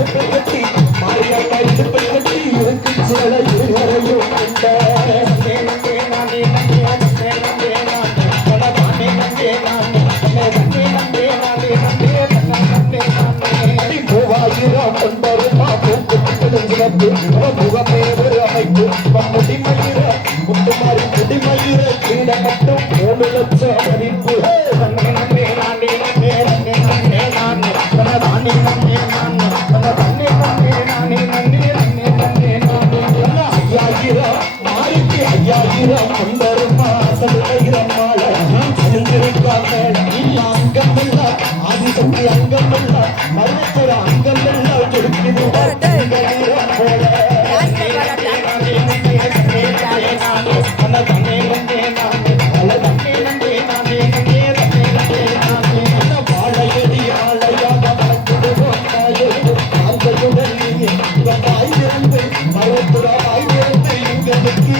இடுப்பு கட்டி மாரியம்மா இடுப்பு கட்டி இருக்கு சேல இருவரையும் மூவாயிரம் ஒன்பதுமா முகமேறு அமைப்பு முடிமயிர முட்டுமாறி முடிமயிர கீழ மட்டும் 3 லட்சம் மதிப்பு ஐயாயிரம் ஒன்பதுமா அசல் மாலை அங்கமில்ல ஆதிசக்தி அங்கமில்ல மருத்துவ அங்கமில்ல கொடுக்குது போல வாழையடி ஆலையாக மறந்துடுவோம் மருத்துவ ஆய்விருந்து எங்களுக்கு